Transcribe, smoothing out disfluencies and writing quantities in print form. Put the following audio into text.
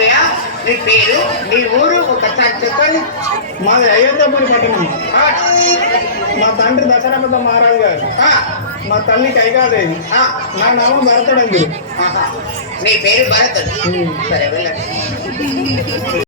అయ్యా నీ పేరు నీ ఊరు ఒకసారి చెప్పండి. మాది అయోధ్యపురి పట్టణం. మా తండ్రి దశరథ మహారాజు గారు, మా తల్లి కైకాదేవి, నా నామం భరతుడండి. నీ పేరు భరతుడు. సరే వెళ్ళండి.